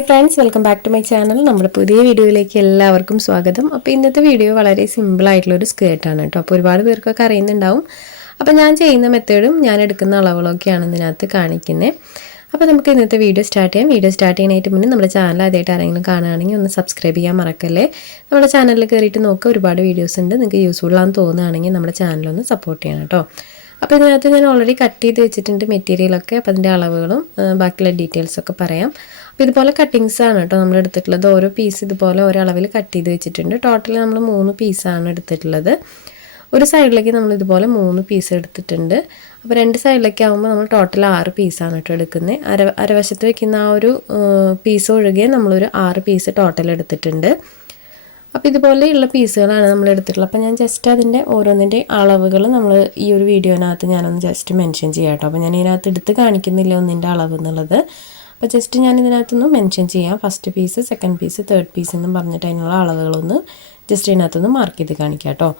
Hi friends, welcome back to my channel. നമ്മുടെ പുതിയ വീഡിയോയിലേക്ക് എല്ലാവർക്കും സ്വാഗതം. അപ്പോൾ ഇന്നത്തെ വീഡിയോ വളരെ സിമ്പിളായിട്ടുള്ളൊരു സ്കേർട്ടാണ് കേട്ടോ. അപ്പോൾ ഒരുപാട് പേർക്കൊക്കെ അറിയുന്നുണ്ടാവും. അപ്പോൾ ഞാൻ ചെയ്യുന്ന മെത്തേഡും ഞാൻ എടുക്കുന്ന അളവുകളൊക്കെയാണ് ഇതിനകത്ത് കാണിക്കുന്നത്. അപ്പോൾ നമുക്ക് ഇന്നത്തെ വീഡിയോ സ്റ്റാർട്ട് ചെയ്യാം. വീഡിയോ സ്റ്റാർട്ട് ചെയ്യാനായിട്ട് മുന്നേ നമ്മുടെ ചാനൽ ആദ്യമായിട്ട് ആരെങ്കിലും കാണുകയാണെങ്കിൽ ഒന്ന് സബ്സ്ക്രൈബ് ചെയ്യാൻ മറക്കല്ലേ. നമ്മുടെ ചാനലിൽ കയറിയിട്ട് നോക്കുക, ഒരുപാട് വീഡിയോസ് ഉണ്ട്. നിങ്ങൾക്ക് യൂസ്ഫുൾ ആണെന്ന് തോന്നുകയാണെങ്കിൽ നമ്മുടെ ചാനലൊന്ന് സപ്പോർട്ട് ചെയ്യണം കേട്ടോ. അപ്പോൾ ഇതിനകത്ത് ഞാൻ ഓൾറെഡി കട്ട് ചെയ്ത് വെച്ചിട്ടുണ്ട് മെറ്റീരിയലൊക്കെ. അപ്പോൾ അതിൻ്റെ അളവുകളും ബാക്കിയുള്ള ഡീറ്റെയിൽസൊക്കെ പറയാം. അപ്പോൾ ഇതുപോലെ കട്ടിങ്സാണ് കേട്ടോ നമ്മൾ എടുത്തിട്ടുള്ളത്. ഓരോ പീസ് ഇതുപോലെ ഓരോ അളവിൽ കട്ട് ചെയ്ത് വെച്ചിട്ടുണ്ട്. ടോട്ടൽ നമ്മൾ 3 പീസാണ് എടുത്തിട്ടുള്ളത്. ഒരു സൈഡിലേക്ക് നമ്മൾ ഇതുപോലെ 3 പീസ് എടുത്തിട്ടുണ്ട്. അപ്പോൾ 2 സൈഡിലേക്ക് ആകുമ്പോൾ നമ്മൾ ടോട്ടൽ 6 പീസാണ് കേട്ടോ എടുക്കുന്നത്. അരവശത്ത് വെക്കുന്ന ആ ഒരു പീസ് ഒഴികെ നമ്മളൊരു 6 പീസ് ടോട്ടൽ എടുത്തിട്ടുണ്ട്. അപ്പോൾ ഇതുപോലെയുള്ള പീസുകളാണ് നമ്മൾ എടുത്തിട്ടുള്ളത്. അപ്പോൾ ഞാൻ ജസ്റ്റ് അതിൻ്റെ ഓരോന്നിൻ്റെ അളവുകൾ നമ്മൾ ഈ ഒരു വീഡിയോനകത്ത് ഞാനൊന്ന് ജസ്റ്റ് മെൻഷൻ ചെയ്യാം കേട്ടോ. അപ്പോൾ ഞാൻ ഇതിനകത്ത് എടുത്ത് കാണിക്കുന്നില്ല ഒന്നിൻ്റെ അളവ് എന്നുള്ളത്. അപ്പോൾ ജസ്റ്റ് ഞാൻ ഇതിനകത്തൊന്ന് മെൻഷൻ ചെയ്യാം. First piece, second piece, third piece എന്നും പറഞ്ഞിട്ട് അതിനുള്ള അളവുകളൊന്ന് ജസ്റ്റ് ഇതിനകത്തൊന്ന് മാർക്ക് ചെയ്ത് കാണിക്കാം കേട്ടോ.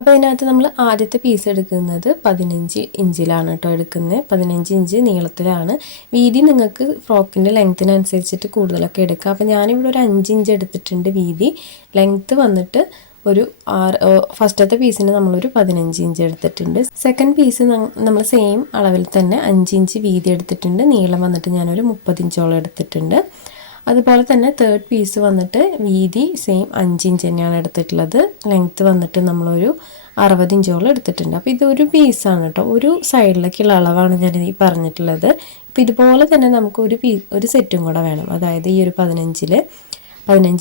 അപ്പോൾ ഇതിനകത്ത് നമ്മൾ ആദ്യത്തെ പീസ് എടുക്കുന്നത് 15 ഇഞ്ചിലാണ് കേട്ടോ എടുക്കുന്നത്. 15 ഇഞ്ച് നീളത്തിലാണ്. വീതി നിങ്ങൾക്ക് ഫ്രോക്കിൻ്റെ ലെങ്ത്തിനനുസരിച്ചിട്ട് കൂടുതലൊക്കെ എടുക്കുക. അപ്പോൾ ഞാനിവിടെ ഒരു 5 ഇഞ്ച് എടുത്തിട്ടുണ്ട് വീതി. ലെങ്ത്ത് വന്നിട്ട് ഒരു ഫസ്റ്റത്തെ പീസിന് നമ്മളൊരു 15 ഇഞ്ച് എടുത്തിട്ടുണ്ട്. സെക്കൻഡ് പീസ് നമ്മൾ സെയിം അളവിൽ തന്നെ 5 ഇഞ്ച് വീതി എടുത്തിട്ടുണ്ട്. നീളം വന്നിട്ട് ഞാനൊരു 30 ഇഞ്ചോളം എടുത്തിട്ടുണ്ട്. അതുപോലെ തന്നെ തേർഡ് പീസ് വന്നിട്ട് വീതി സെയിം 5 ഇഞ്ച് തന്നെയാണ് എടുത്തിട്ടുള്ളത്. ലെങ്ത്ത് വന്നിട്ട് നമ്മളൊരു 60 ഇഞ്ചോളം എടുത്തിട്ടുണ്ട്. അപ്പോൾ ഇതൊരു പീസാണ് കേട്ടോ, ഒരു സൈഡിലേക്കുള്ള അളവാണ് ഞാൻ ഈ പറഞ്ഞിട്ടുള്ളത്. ഇപ്പോൾ ഇതുപോലെ തന്നെ നമുക്ക് ഒരു സെറ്റും കൂടെ വേണം. അതായത് ഈ ഒരു 15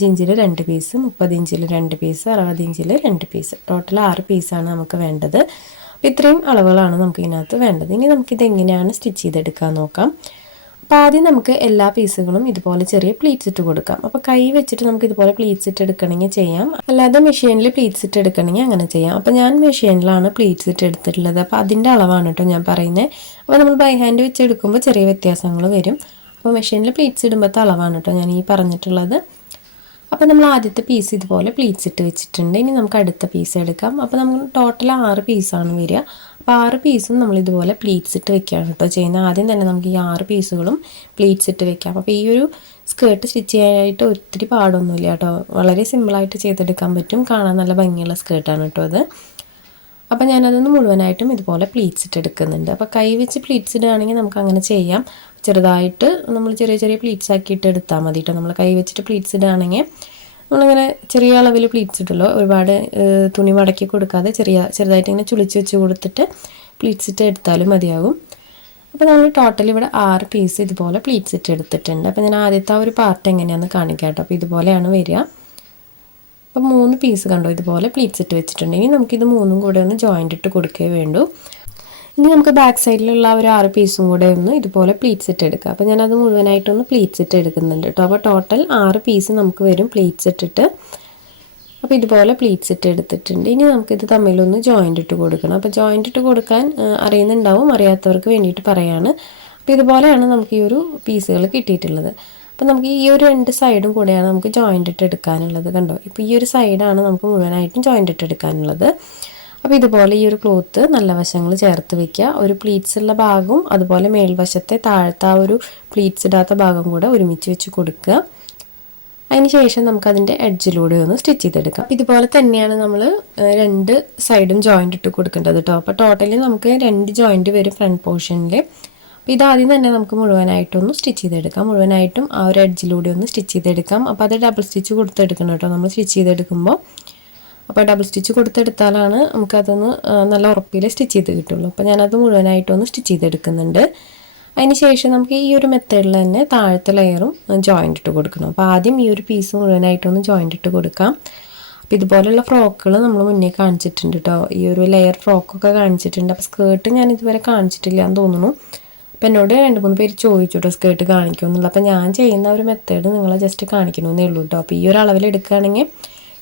ഇഞ്ചിൽ 2 പീസ്, 30 ഇഞ്ചിൽ 2 പീസ്, 60 ഇഞ്ചിൽ 2 പീസ്, ടോട്ടൽ 6 പീസാണ് നമുക്ക് വേണ്ടത്. അപ്പോൾ ഇത്രയും അളവുകളാണ് നമുക്ക് ഇതിനകത്ത് വേണ്ടത്. ഇനി നമുക്കിത് എങ്ങനെയാണ് സ്റ്റിച്ച് ചെയ്തെടുക്കാൻ നോക്കാം. അപ്പോൾ ആദ്യം നമുക്ക് എല്ലാ പീസുകളും ഇതുപോലെ ചെറിയ പ്ലീറ്റ്സ് ഇട്ട് കൊടുക്കാം. അപ്പോൾ കൈ വെച്ചിട്ട് നമുക്ക് ഇതുപോലെ പ്ലീറ്റ്സ് ഇട്ട് എടുക്കണമെങ്കിൽ ചെയ്യാം, അല്ലാതെ മെഷീനിൽ പ്ലീറ്റ്സ് ഇട്ട് എടുക്കണമെങ്കിൽ അങ്ങനെ ചെയ്യാം. അപ്പോൾ ഞാൻ മെഷീനിലാണ് പ്ലീറ്റ്സ് ഇട്ട് എടുത്തിട്ടുള്ളത്. അപ്പോൾ അതിൻ്റെ അളവാണ് കേട്ടോ ഞാൻ പറയുന്നത്. അപ്പോൾ നമ്മൾ ബൈ ഹാൻഡ് വെച്ച് എടുക്കുമ്പോൾ ചെറിയ വ്യത്യാസങ്ങൾ വരും. അപ്പോൾ മെഷീനിൽ പ്ലീറ്റ്സ് ഇടുമ്പോഴത്തെ അളവാണ് കേട്ടോ ഞാൻ ഈ പറഞ്ഞിട്ടുള്ളത്. അപ്പോൾ നമ്മൾ ആദ്യത്തെ പീസ് ഇതുപോലെ പ്ലീറ്റ്സ് ഇട്ട് വെച്ചിട്ടുണ്ട്. ഇനി നമുക്ക് അടുത്ത പീസ് എടുക്കാം. അപ്പോൾ നമ്മൾ ടോട്ടൽ 6 പീസാണ് വരിക. അപ്പോൾ 6 പീസും നമ്മൾ ഇതുപോലെ പ്ലീറ്റ്സ് ഇട്ട് വെക്കുകയാണ് കേട്ടോ ചെയ്യുന്നത്. ആദ്യം തന്നെ നമുക്ക് ഈ 6 പീസുകളും പ്ലീറ്റ്സ് ഇട്ട് വെക്കാം. അപ്പോൾ ഈ ഒരു സ്കേർട്ട് സ്റ്റിച്ച് ചെയ്യാനായിട്ട് ഒത്തിരി പാടൊന്നുമില്ല കേട്ടോ, വളരെ സിമ്പിളായിട്ട് ചെയ്തെടുക്കാൻ പറ്റും. കാണാൻ നല്ല ഭംഗിയുള്ള സ്കേർട്ടാണ് കേട്ടോ അത്. അപ്പോൾ ഞാനതൊന്ന് മുഴുവനായിട്ടും ഇതുപോലെ പ്ലീറ്റ്സ് ഇട്ട് എടുക്കുന്നുണ്ട്. അപ്പോൾ കൈ വെച്ച് പ്ലീറ്റ്സ് ഇടുകയാണെങ്കിൽ നമുക്ക് അങ്ങനെ ചെയ്യാം. ചെറുതായിട്ട് നമ്മൾ ചെറിയ ചെറിയ പ്ലീറ്റ്സ് ആക്കിയിട്ട് എടുത്താൽ മതി കേട്ടോ. നമ്മൾ കൈ വെച്ചിട്ട് പ്ലീറ്റ്സ് ഇടുകയാണെങ്കിൽ നമ്മളിങ്ങനെ ചെറിയ അളവിൽ പ്ലീറ്റ്സ് ഇട്ടുള്ളൂ, ഒരുപാട് തുണി മടക്കി കൊടുക്കാതെ ചെറുതായിട്ട് ഇങ്ങനെ ചുളിച്ച് വെച്ച് കൊടുത്തിട്ട് പ്ലീറ്റ്സ് ഇട്ട് എടുത്താലും മതിയാകും. അപ്പോൾ നമ്മൾ ടോട്ടൽ ഇവിടെ 6 പീസ് ഇതുപോലെ പ്ലീറ്റ്സ് ഇട്ട് എടുത്തിട്ടുണ്ട്. അപ്പോൾ ഞാൻ ആദ്യത്തെ ആ ഒരു പാർട്ട് എങ്ങനെയാണെന്ന് കാണിക്കാം കേട്ടോ. അപ്പോൾ ഇതുപോലെയാണ് വരിക. അപ്പോൾ 3 പീസ് കണ്ടോ ഇതുപോലെ പ്ലീറ്റ്സ് ഇട്ട് വെച്ചിട്ടുണ്ട്. ഇനി നമുക്കിത് 3ഉം കൂടെ ഒന്ന് ജോയിൻ്റ് ഇട്ട് കൊടുക്കുകയേ വേണ്ടൂ. ഇനി നമുക്ക് ബാക്ക് സൈഡിലുള്ള ഒരു 6 പീസും കൂടെ ഒന്ന് ഇതുപോലെ പ്ലീറ്റ്സ് ഇട്ട് എടുക്കുക. അപ്പോൾ ഞാനത് മുഴുവനായിട്ടൊന്ന് പ്ലീറ്റ്സ് ഇട്ട് എടുക്കുന്നുണ്ട് കേട്ടോ. അപ്പോൾ ടോട്ടൽ 6 പീസ് നമുക്ക് വരും പ്ലീറ്റ്സ് ഇട്ടിട്ട്. അപ്പോൾ ഇതുപോലെ പ്ലീറ്റ്സ് ഇട്ട് എടുത്തിട്ടുണ്ട്. ഇനി നമുക്കിത് തമ്മിലൊന്ന് ജോയിൻ്റ് ഇട്ട് കൊടുക്കണം. അപ്പോൾ ജോയിൻ്റ് ഇട്ട് കൊടുക്കാൻ അറിയുന്നുണ്ടാവും, അറിയാത്തവർക്ക് വേണ്ടിയിട്ട് പറയാണ്. അപ്പോൾ ഇതുപോലെയാണ് നമുക്ക് ഈ ഒരു പീസുകൾ കിട്ടിയിട്ടുള്ളത്. അപ്പോൾ നമുക്ക് ഈ ഒരു 2 സൈഡും കൂടെയാണ് നമുക്ക് ജോയിൻ്റ് ഇട്ട് എടുക്കാനുള്ളത് കണ്ടോ. ഇപ്പോൾ ഈ ഒരു സൈഡാണ് നമുക്ക് മുഴുവനായിട്ടും ജോയിൻ്റ് ഇട്ട് എടുക്കാനുള്ളത്. അപ്പോൾ ഇതുപോലെ ഈ ഒരു ക്ലോത്ത് നല്ല വശങ്ങൾ ചേർത്ത് വെക്കുക. ഒരു പ്ലീറ്റ്സ് ഉള്ള ഭാഗവും അതുപോലെ മേൽവശത്തെ താഴത്തെ ആ ഒരു പ്ലീറ്റ്സ് ഇടാത്ത ഭാഗം കൂടെ ഒരുമിച്ച് വെച്ച് കൊടുക്കുക. അതിന് ശേഷം നമുക്കതിൻ്റെ എഡ്ജിലൂടെ ഒന്ന് സ്റ്റിച്ച് ചെയ്തെടുക്കാം. ഇതുപോലെ തന്നെയാണ് നമ്മൾ 2 സൈഡും ജോയിൻ്റ് ഇട്ട് കൊടുക്കേണ്ടത് കേട്ടോ. അപ്പോൾ ടോട്ടലി നമുക്ക് 2 ജോയിൻ്റ് വരും ഫ്രണ്ട് പോർഷനിൽ. അപ്പോൾ ഇതാദ്യം തന്നെ നമുക്ക് മുഴുവനായിട്ടൊന്ന് സ്റ്റിച്ച് ചെയ്തെടുക്കാം. മുഴുവനായിട്ടും ആ ഒരു എഡ്ജിലൂടെ ഒന്ന് സ്റ്റിച്ച് ചെയ്തെടുക്കാം. അപ്പോൾ അത് ഡബിൾ സ്റ്റിച്ച് കൊടുത്തെടുക്കണം കേട്ടോ നമ്മൾ സ്റ്റിച്ച് ചെയ്തെടുക്കുമ്പോൾ. അപ്പോൾ ഡബിൾ സ്റ്റിച്ച് കൊടുത്തെടുത്താലാണ് നമുക്കതൊന്ന് നല്ല ഉറപ്പിൽ സ്റ്റിച്ച് ചെയ്ത് കിട്ടുള്ളൂ. അപ്പോൾ ഞാനത് മുഴുവനായിട്ടൊന്ന് സ്റ്റിച്ച് ചെയ്തെടുക്കുന്നുണ്ട്. അതിന് ശേഷം നമുക്ക് ഈ ഒരു മെത്തേഡിൽ തന്നെ താഴത്തെ ലെയറും ജോയിൻ്റ് ഇട്ട് കൊടുക്കണം. അപ്പോൾ ആദ്യം ഈ ഒരു പീസ് മുഴുവനായിട്ടൊന്ന് ജോയിൻ്റ് ഇട്ട് കൊടുക്കാം. അപ്പോൾ ഇതുപോലെയുള്ള ഫ്രോക്കുകൾ നമ്മൾ മുന്നേ കാണിച്ചിട്ടുണ്ട് കേട്ടോ. ഈ ഒരു ലെയർ ഫ്രോക്കൊക്കെ കാണിച്ചിട്ടുണ്ട്. അപ്പോൾ സ്കേർട്ട് ഞാൻ ഇതുവരെ കാണിച്ചിട്ടില്ല എന്ന് തോന്നുന്നു. അപ്പോൾ എന്നോട് 2-3 പേര് ചോദിച്ചു കേട്ടോ സ്കേർട്ട് കാണിക്കുമെന്നുള്ളത്. അപ്പോൾ ഞാൻ ചെയ്യുന്ന ഒരു മെത്തേഡ് നിങ്ങളെ ജസ്റ്റ് കാണിക്കണമെന്നേ ഉള്ളൂ കേട്ടോ. അപ്പോൾ ഈ ഒരു അളവിൽ എടുക്കുകയാണെങ്കിൽ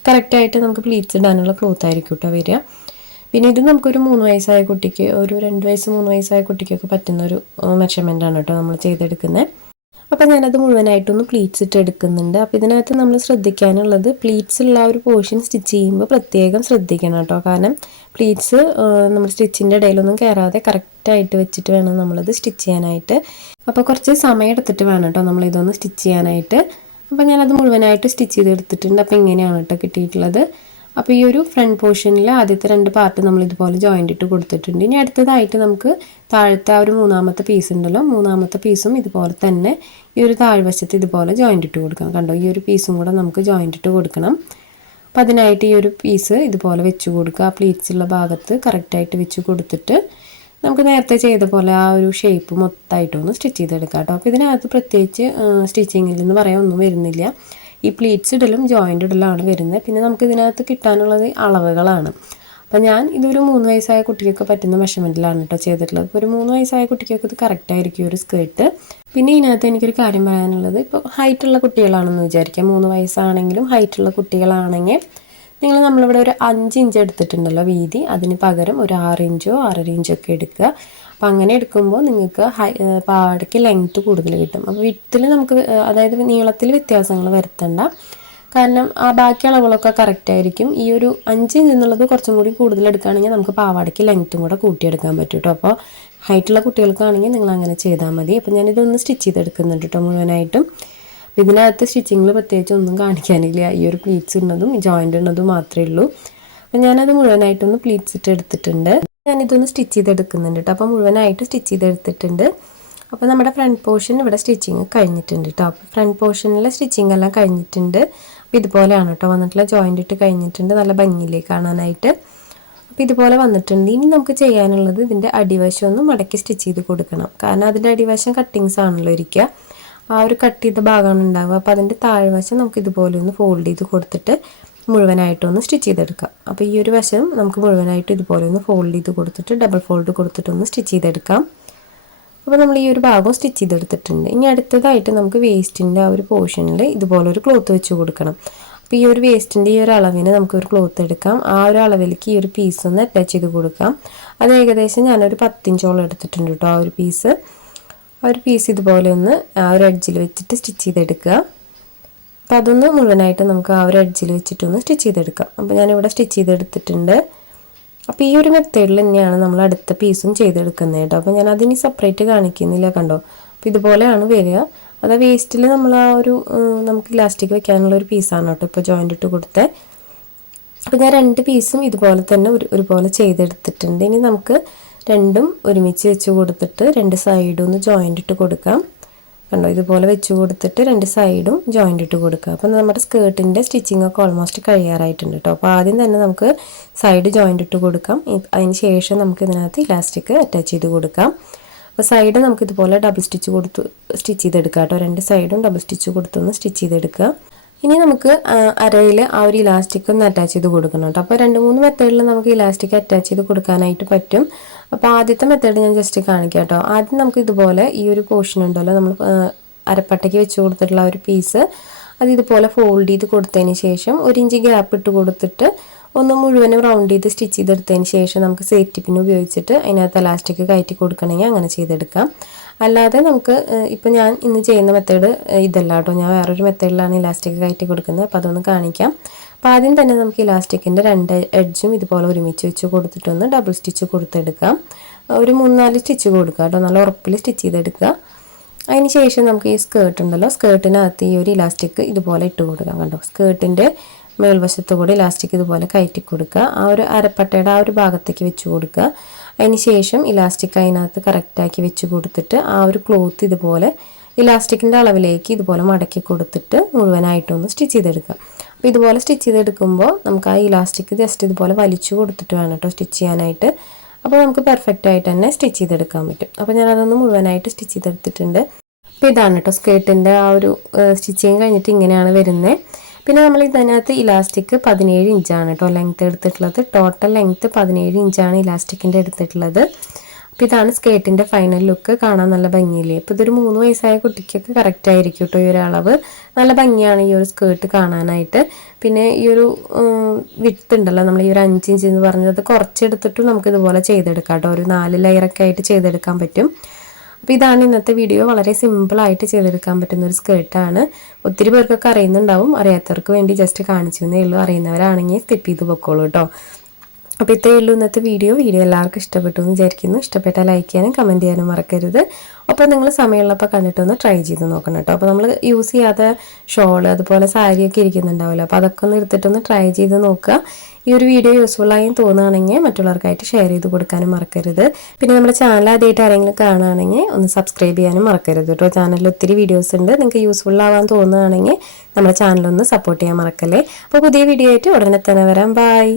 കറക്റ്റായിട്ട് നമുക്ക് പ്ലീറ്റ്സ് ഇടാനുള്ള ക്ലോത്ത് ആയിരിക്കും കേട്ടോ വരിക. പിന്നെ ഇത് നമുക്കൊരു 3 വയസ്സായ കുട്ടിക്ക്, ഒരു 2 വയസ്സ് 3 വയസ്സായ കുട്ടിക്കൊക്കെ പറ്റുന്ന ഒരു മെഷർമെൻ്റാണ് കേട്ടോ നമ്മൾ ചെയ്തെടുക്കുന്നത്. അപ്പോൾ ഞാനത് മുഴുവനായിട്ടൊന്ന് പ്ലീറ്റ്സ് ഇട്ട് എടുക്കുന്നുണ്ട്. അപ്പോൾ ഇതിനകത്ത് നമ്മൾ ശ്രദ്ധിക്കാനുള്ളത് പ്ലീറ്റ്സ് ഉള്ള ഒരു പോർഷൻ സ്റ്റിച്ച് ചെയ്യുമ്പോൾ പ്രത്യേകം ശ്രദ്ധിക്കണം കേട്ടോ. കാരണം പ്ലീറ്റ്സ് നമ്മൾ സ്റ്റിച്ചിൻ്റെ ഇടയിലൊന്നും കയറാതെ കറക്റ്റായിട്ട് വെച്ചിട്ട് വേണം നമ്മളത് സ്റ്റിച്ച് ചെയ്യാനായിട്ട്. അപ്പോൾ കുറച്ച് സമയം എടുത്തിട്ട് വേണം കേട്ടോ നമ്മളിതൊന്ന് സ്റ്റിച്ച് ചെയ്യാനായിട്ട്. അപ്പോൾ ഞാനത് മുഴുവനായിട്ട് സ്റ്റിച്ച് ചെയ്തെടുത്തിട്ടുണ്ട്. അപ്പോൾ ഇങ്ങനെയാണ് കേട്ടോ കിട്ടിയിട്ടുള്ളത്. അപ്പോൾ ഈ ഒരു ഫ്രണ്ട് പോർഷനിൽ ആദ്യത്തെ 2 പാർട്ട് നമ്മൾ ഇതുപോലെ ജോയിൻ്റ് ഇട്ട് കൊടുത്തിട്ടുണ്ട്. ഇനി അടുത്തതായിട്ട് നമുക്ക് താഴത്തെ ആ ഒരു 3ാമത്തെ പീസ് ഉണ്ടല്ലോ, 3ാമത്തെ പീസും ഇതുപോലെ തന്നെ ഈ ഒരു താഴ്വശത്ത് ഇതുപോലെ ജോയിൻ്റ് ഇട്ട് കൊടുക്കണം. കണ്ടോ, ഈ ഒരു പീസും കൂടെ നമുക്ക് ജോയിൻ്റ് ഇട്ട് കൊടുക്കണം. അപ്പോൾ അതിനായിട്ട് ഈ ഒരു പീസ് ഇതുപോലെ വെച്ച് കൊടുക്കുക. ആ പ്ലീറ്റ്സുള്ള ഭാഗത്ത് കറക്റ്റായിട്ട് വെച്ച് കൊടുത്തിട്ട് നമുക്ക് നേരത്തെ ചെയ്ത പോലെ ആ ഒരു ഷേപ്പ് മൊത്തമായിട്ടൊന്ന് സ്റ്റിച്ച് ചെയ്തെടുക്കാം കേട്ടോ. അപ്പോൾ ഇതിനകത്ത് പ്രത്യേകിച്ച് സ്റ്റിച്ചിങ്ങിൽ എന്ന് പറയാൻ ഒന്നും വരുന്നില്ല. ഈ പ്ലീറ്റ്സ് ഇടലും ജോയിൻ്റ് ഇടലാണ് വരുന്നത്. പിന്നെ നമുക്ക് ഇതിനകത്ത് കിട്ടാനുള്ളത് അളവുകളാണ്. അപ്പോൾ ഞാൻ ഇതൊരു 3 വയസ്സായ കുട്ടിക്കൊക്കെ പറ്റുന്ന മെഷർമെൻറ്റിലാണ് കേട്ടോ ചെയ്തിട്ടുള്ളത്. ഇപ്പോൾ ഒരു 3 വയസ്സായ കുട്ടിക്കൊക്കെ ഇത് കറക്റ്റായിരിക്കും ഒരു സ്കേർട്ട്. പിന്നെ ഇതിനകത്ത് എനിക്കൊരു കാര്യം പറയാനുള്ളത്, ഇപ്പോൾ ഹൈറ്റുള്ള കുട്ടികളാണെന്ന് വിചാരിക്കാം. 3 വയസ്സാണെങ്കിലും ഹൈറ്റുള്ള കുട്ടികളാണെങ്കിൽ നമ്മളിവിടെ ഒരു 5 ഇഞ്ച് എടുത്തിട്ടുണ്ടല്ലോ വീതി, അതിന് പകരം ഒരു 6 ഇഞ്ചോ 6.5 ഇഞ്ചോ ഒക്കെ എടുക്കുക. അപ്പോൾ അങ്ങനെ എടുക്കുമ്പോൾ നിങ്ങൾക്ക് പാവാടയ്ക്ക് ലെങ്ത്ത് കൂടുതൽ കിട്ടും. അപ്പോൾ വിത്തിൽ നമുക്ക് അതായത് നീളത്തിൽ വ്യത്യാസങ്ങൾ വരുത്തണ്ട. കാരണം ആ ബാക്കി അളവുകളൊക്കെ കറക്റ്റായിരിക്കും. ഈ ഒരു 5 ഇഞ്ച് എന്നുള്ളത് കുറച്ചും കൂടി കൂടുതൽ എടുക്കുകയാണെങ്കിൽ നമുക്ക് പാവാടയ്ക്ക് ലെങ്ത്തും കൂടെ കൂട്ടിയെടുക്കാൻ പറ്റും കേട്ടോ. അപ്പോൾ ഹൈറ്റുള്ള കുട്ടികൾക്കാണെങ്കിൽ നിങ്ങൾ അങ്ങനെ ചെയ്താൽ മതി. അപ്പോൾ ഞാനിതൊന്ന് സ്റ്റിച്ച് ചെയ്തെടുക്കുന്നുണ്ട് കേട്ടോ മുഴുവനായിട്ടും. ഇതിനകത്ത് സ്റ്റിച്ചിങ്ങിൽ പ്രത്യേകിച്ച് ഒന്നും കാണിക്കാനില്ല. ഈ ഒരു പ്ലീറ്റ്സ് ഇടുന്നതും ജോയിൻ്റ് ഇടുന്നതും മാത്രമേ ഉള്ളൂ. അപ്പോൾ ഞാനത് മുഴുവനായിട്ടൊന്ന് പ്ലീറ്റ്സ് ഇട്ട് എടുത്തിട്ടുണ്ട്. ഞാനിതൊന്ന് സ്റ്റിച്ച് ചെയ്തെടുക്കുന്നുണ്ട് കേട്ടോ. അപ്പോൾ മുഴുവനായിട്ട് സ്റ്റിച്ച് ചെയ്തെടുത്തിട്ടുണ്ട്. അപ്പോൾ നമ്മുടെ ഫ്രണ്ട് പോർഷൻ ഇവിടെ സ്റ്റിച്ചിങ് കഴിഞ്ഞിട്ടുണ്ട് കേട്ടോ. അപ്പോൾ ഫ്രണ്ട് പോർഷനിലെ സ്റ്റിച്ചിങ് എല്ലാം കഴിഞ്ഞിട്ടുണ്ട്. അപ്പോൾ ഇതുപോലെയാണ് കേട്ടോ വന്നിട്ടുള്ള, ജോയിൻ്റ് ഇട്ട് കഴിഞ്ഞിട്ടുണ്ട്. നല്ല ഭംഗിയിലേക്ക് കാണാനായിട്ട്. അപ്പോൾ ഇതുപോലെ വന്നിട്ടുണ്ട്. ഇനി നമുക്ക് ചെയ്യാനുള്ളത് ഇതിൻ്റെ അടിവശം ഒന്ന് മടക്കി സ്റ്റിച്ച് ചെയ്ത് കൊടുക്കണം. കാരണം അതിൻ്റെ അടിവശം കട്ടിങ്സ് ആണല്ലോ ഇരിക്കുക. ആ ഒരു കട്ട് ചെയ്ത ഭാഗമാണ് ഉണ്ടാവുക. അപ്പോൾ അതിൻ്റെ താഴ്വശം നമുക്ക് ഇതുപോലെ ഒന്ന് ഫോൾഡ് ചെയ്ത് കൊടുത്തിട്ട് മുഴുവനായിട്ടൊന്ന് സ്റ്റിച്ച് ചെയ്തെടുക്കാം. അപ്പോൾ ഈ ഒരു വശം നമുക്ക് മുഴുവനായിട്ട് ഇതുപോലെ ഒന്ന് ഫോൾഡ് ചെയ്ത് കൊടുത്തിട്ട് ഡബിൾ ഫോൾഡ് കൊടുത്തിട്ടൊന്ന് സ്റ്റിച്ച് ചെയ്തെടുക്കാം. അപ്പോൾ നമ്മൾ ഈ ഒരു ഭാഗം സ്റ്റിച്ച് ചെയ്തെടുത്തിട്ടുണ്ട്. ഇനി അടുത്തതായിട്ട് നമുക്ക് വേസ്റ്റിൻ്റെ ആ ഒരു പോർഷനിൽ ഇതുപോലെ ഒരു ക്ലോത്ത് വെച്ച് കൊടുക്കണം. അപ്പോൾ ഈ ഒരു വേസ്റ്റിൻ്റെ ഈ ഒരു അളവിന് നമുക്കൊരു ക്ലോത്ത് എടുക്കാം. ആ ഒരു അളവിലേക്ക് ഈ ഒരു പീസ് ഒന്ന് അറ്റാച്ച് ചെയ്ത് കൊടുക്കാം. അത് ഏകദേശം ഞാനൊരു 10 ഇഞ്ചോളം എടുത്തിട്ടുണ്ട് കേട്ടോ. ആ ഒരു പീസ് ഇതുപോലെ ഒന്ന് ആ ഒരു എഡ്ജിൽ വെച്ചിട്ട് സ്റ്റിച്ച് ചെയ്തെടുക്കുക. അപ്പോൾ അതൊന്ന് മുഴുവനായിട്ട് നമുക്ക് ആ ഒരു എഡ്ജിൽ വെച്ചിട്ടൊന്ന് സ്റ്റിച്ച് ചെയ്തെടുക്കാം. അപ്പോൾ ഞാനിവിടെ സ്റ്റിച്ച് ചെയ്തെടുത്തിട്ടുണ്ട്. അപ്പോൾ ഈ ഒരു മെത്തേഡിൽ തന്നെയാണ് നമ്മൾ അടുത്ത പീസും ചെയ്തെടുക്കുന്നത് കേട്ടോ. അപ്പോൾ ഞാൻ അതിന് സെപ്പറേറ്റ് കാണിക്കുന്നില്ല, കണ്ടോ. അപ്പോൾ ഇതുപോലെയാണ് വരിക. അത് വേസ്റ്റിൽ നമ്മൾ ആ ഒരു നമുക്ക് ഇലാസ്റ്റിക് വെക്കാനുള്ള ഒരു പീസാണ് കേട്ടോ ഇപ്പോൾ ജോയിൻ്റ് ഇട്ട് കൊടുത്തത്. അപ്പോൾ ഞാൻ 2 പീസും ഇതുപോലെ തന്നെ ഒരുപോലെ ചെയ്തെടുത്തിട്ടുണ്ട്. ഇനി നമുക്ക് രണ്ടും ഒരുമിച്ച് വെച്ച് കൊടുത്തിട്ട് 2 സൈഡും ഒന്ന് ജോയിൻ്റ് ഇട്ട് കൊടുക്കാം. കണ്ടോ, ഇതുപോലെ വെച്ച് കൊടുത്തിട്ട് 2 സൈഡും ജോയിൻ്റ് ഇട്ട് കൊടുക്കുക. അപ്പോൾ നമ്മുടെ സ്കേർട്ടിൻ്റെ സ്റ്റിച്ചിങ് ഒക്കെ ഓൾമോസ്റ്റ് കഴിയാറായിട്ടുണ്ട് കേട്ടോ. അപ്പോൾ ആദ്യം തന്നെ നമുക്ക് സൈഡ് ജോയിൻ്റ് ഇട്ട് കൊടുക്കാം. അതിന് ശേഷം നമുക്ക് ഇതിനകത്ത് ഇലാസ്റ്റിക് അറ്റാച്ച് ചെയ്ത് കൊടുക്കാം. അപ്പോൾ സൈഡ് നമുക്ക് ഇതുപോലെ ഡബിൾ സ്റ്റിച്ച് കൊടുത്ത് സ്റ്റിച്ച് ചെയ്തെടുക്കാം കേട്ടോ. 2 സൈഡും ഡബിൾ സ്റ്റിച്ച് കൊടുത്തൊന്ന് സ്റ്റിച്ച് ചെയ്തെടുക്കുക. ഇനി നമുക്ക് അരയിൽ ആ ഒരു ഇലാസ്റ്റിക് ഒന്ന് അറ്റാച്ച് ചെയ്ത് കൊടുക്കണം കേട്ടോ. അപ്പോൾ 2-3 മെത്തേഡിൽ നമുക്ക് ഇലാസ്റ്റിക് അറ്റാച്ച് ചെയ്ത് കൊടുക്കാനായിട്ട് പറ്റും. അപ്പോൾ ആദ്യത്തെ മെത്തേഡ് ഞാൻ ജസ്റ്റ് കാണിക്കാം കേട്ടോ. ആദ്യം നമുക്ക് ഇതുപോലെ ഈ ഒരു പോർഷൻ ഉണ്ടല്ലോ, നമ്മൾ അരപ്പട്ടയ്ക്ക് വെച്ച് കൊടുത്തിട്ടുള്ള ഒരു പീസ്, അത് ഇതുപോലെ ഫോൾഡ് ചെയ്ത് കൊടുത്തതിന് ശേഷം 1 ഇഞ്ച് ഗ്യാപ്പ് ഇട്ട് കൊടുത്തിട്ട് ഒന്ന് മുഴുവനും റൗണ്ട് ചെയ്ത് സ്റ്റിച്ച് ചെയ്തെടുത്തതിന് ശേഷം നമുക്ക് സേഫ്റ്റി പിൻ ഉപയോഗിച്ചിട്ട് അതിനകത്ത് ഇലാസ്റ്റിക് കയറ്റി കൊടുക്കണമെങ്കിൽ അങ്ങനെ ചെയ്തെടുക്കാം. അല്ലാതെ നമുക്ക് ഇപ്പോൾ ഞാൻ ഇന്ന് ചെയ്യുന്ന മെത്തേഡ് ഇതല്ല കേട്ടോ. ഞാൻ വേറൊരു മെത്തേഡിലാണ് ഇലാസ്റ്റിക് കയറ്റി കൊടുക്കുന്നത്. അപ്പോൾ അതൊന്ന് കാണിക്കാം. അപ്പോൾ ആദ്യം തന്നെ നമുക്ക് ഇലാസ്റ്റിക്കിൻ്റെ 2 എഡ്ജും ഇതുപോലെ ഒരുമിച്ച് വെച്ച് കൊടുത്തിട്ടൊന്ന് ഡബിൾ സ്റ്റിച്ച് കൊടുത്തെടുക്കാം. ഒരു 3-4 സ്റ്റിച്ച് കൊടുക്കുക കേട്ടോ. നല്ല ഉറപ്പിൽ സ്റ്റിച്ച് ചെയ്തെടുക്കുക. അതിന് ശേഷം നമുക്ക് ഈ സ്കേർട്ട് ഉണ്ടല്ലോ, സ്കേർട്ടിനകത്ത് ഈ ഒരു ഇലാസ്റ്റിക് ഇതുപോലെ ഇട്ട് കൊടുക്കാം. കണ്ടോ, സ്കേർട്ടിൻ്റെ മേൽവശത്ത് കൂടി ഇലാസ്റ്റിക് ഇതുപോലെ കയറ്റി കൊടുക്കുക. ആ ഒരു അരപ്പട്ടയുടെ ആ ഒരു ഭാഗത്തേക്ക് വെച്ച് കൊടുക്കുക. അതിന് ശേഷം ഇലാസ്റ്റിക് അതിനകത്ത് കറക്റ്റാക്കി വെച്ച് കൊടുത്തിട്ട് ആ ഒരു ക്ലോത്ത് ഇതുപോലെ ഇലാസ്റ്റിക്കിൻ്റെ അളവിലേക്ക് ഇതുപോലെ മടക്കി കൊടുത്തിട്ട് മുഴുവനായിട്ടൊന്ന് സ്റ്റിച്ച് ചെയ്തെടുക്കുക. അപ്പോൾ ഇതുപോലെ സ്റ്റിച്ച് ചെയ്തെടുക്കുമ്പോൾ നമുക്ക് ആ ഇലാസ്റ്റിക് ജസ്റ്റ് ഇതുപോലെ വലിച്ചു കൊടുത്തിട്ട് വേണം കേട്ടോ സ്റ്റിച്ച് ചെയ്യാനായിട്ട്. അപ്പോൾ നമുക്ക് പെർഫെക്റ്റ് ആയിട്ട് തന്നെ സ്റ്റിച്ച് ചെയ്തെടുക്കാൻ പറ്റും. അപ്പോൾ ഞാനതൊന്ന് മുഴുവനായിട്ട് സ്റ്റിച്ച് ചെയ്തെടുത്തിട്ടുണ്ട്. അപ്പോൾ ഇതാണ് കേട്ടോ സ്കേർട്ടിൻ്റെ ആ ഒരു സ്റ്റിച്ചിങ് കഴിഞ്ഞിട്ട് ഇങ്ങനെയാണ് വരുന്നത്. പിന്നെ നമ്മൾ ഇതിനകത്ത് ഇലാസ്റ്റിക് 17 ഇഞ്ചാണ് കേട്ടോ ലെങ്ത്ത് എടുത്തിട്ടുള്ളത്. ടോട്ടൽ ലെങ്ത്ത് 17 ഇഞ്ചാണ് ഇലാസ്റ്റിക്കിൻ്റെ എടുത്തിട്ടുള്ളത്. അപ്പോൾ ഇതാണ് സ്കേർട്ടിൻ്റെ ഫൈനൽ ലുക്ക്. കാണാൻ നല്ല ഭംഗിയില്ലേ. അപ്പോൾ ഇതൊരു 3 വയസ്സായ കുട്ടിക്കൊക്കെ കറക്റ്റ് ആയിരിക്കും കേട്ടോ ഈ ഒരു അളവ്. നല്ല ഭംഗിയാണ് ഈ ഒരു സ്കേർട്ട് കാണാനായിട്ട്. പിന്നെ ഈ ഒരു വിഡ്ത്ത് ഉണ്ടല്ലോ, നമ്മൾ ഈ ഒരു 5 ഇഞ്ച് എന്ന് പറഞ്ഞത് കുറച്ചെടുത്തിട്ടും നമുക്ക് ഇതുപോലെ ചെയ്തെടുക്കാം കേട്ടോ. ഒരു 4 ലെയറൊക്കെ ആയിട്ട് ചെയ്തെടുക്കാൻ പറ്റും. അപ്പോൾ ഇതാണ് ഇന്നത്തെ വീഡിയോ. വളരെ സിമ്പിളായിട്ട് ചെയ്തെടുക്കാൻ പറ്റുന്ന ഒരു സ്കേർട്ടാണ്. ഒത്തിരി പേർക്കൊക്കെ അറിയുന്നുണ്ടാവും, അറിയാത്തവർക്ക് വേണ്ടി ജസ്റ്റ് കാണിച്ചു എന്നേ ഉള്ളൂ. അറിയുന്നവരാണെങ്കിൽ സ്കിപ്പ് ചെയ്ത് പൊക്കോളൂ കേട്ടോ. അപ്പോൾ ഇത്രയേ ഉള്ളൂ ഇന്നത്തെ വീഡിയോ എല്ലാവർക്കും ഇഷ്ടപ്പെട്ടു എന്ന് വിചാരിക്കുന്നു. ഇഷ്ടപ്പെട്ടാൽ ലൈക്ക് ചെയ്യാനും കമൻറ്റ് ചെയ്യാനും മറക്കരുത്. അപ്പോൾ നിങ്ങൾ സമയമുള്ളപ്പോൾ കണ്ടിട്ടൊന്ന് ട്രൈ ചെയ്ത് നോക്കണം കേട്ടോ. അപ്പോൾ നമ്മൾ യൂസ് ചെയ്യാത്ത ഷോൾ അതുപോലെ സാരിയൊക്കെ ഇരിക്കുന്നുണ്ടാവില്ല, അപ്പോൾ അതൊക്കെ ഒന്ന് എടുത്തിട്ടൊന്ന് ട്രൈ ചെയ്ത് നോക്കുക. ഈ ഒരു വീഡിയോ യൂസ്ഫുള്ളായും തോന്നുകയാണെങ്കിൽ മറ്റുള്ളവർക്കായിട്ട് ഷെയർ ചെയ്ത് കൊടുക്കാനും മറക്കരുത്. പിന്നെ നമ്മുടെ ചാനൽ ആദ്യമായിട്ട് ആരെങ്കിലും കാണുകയാണെങ്കിൽ ഒന്ന് സബ്സ്ക്രൈബ് ചെയ്യാനും മറക്കരുത് കേട്ടോ. ചാനലിൽ ഒത്തിരി വീഡിയോസ് ഉണ്ട്, നിങ്ങൾക്ക് യൂസ്ഫുൾ ആവാൻ തോന്നുകയാണെങ്കിൽ നമ്മുടെ ചാനലൊന്ന് സപ്പോർട്ട് ചെയ്യാൻ മറക്കല്ലേ. അപ്പോൾ പുതിയ വീഡിയോ ആയിട്ട് ഉടനെ തന്നെ വരാം. ബൈ.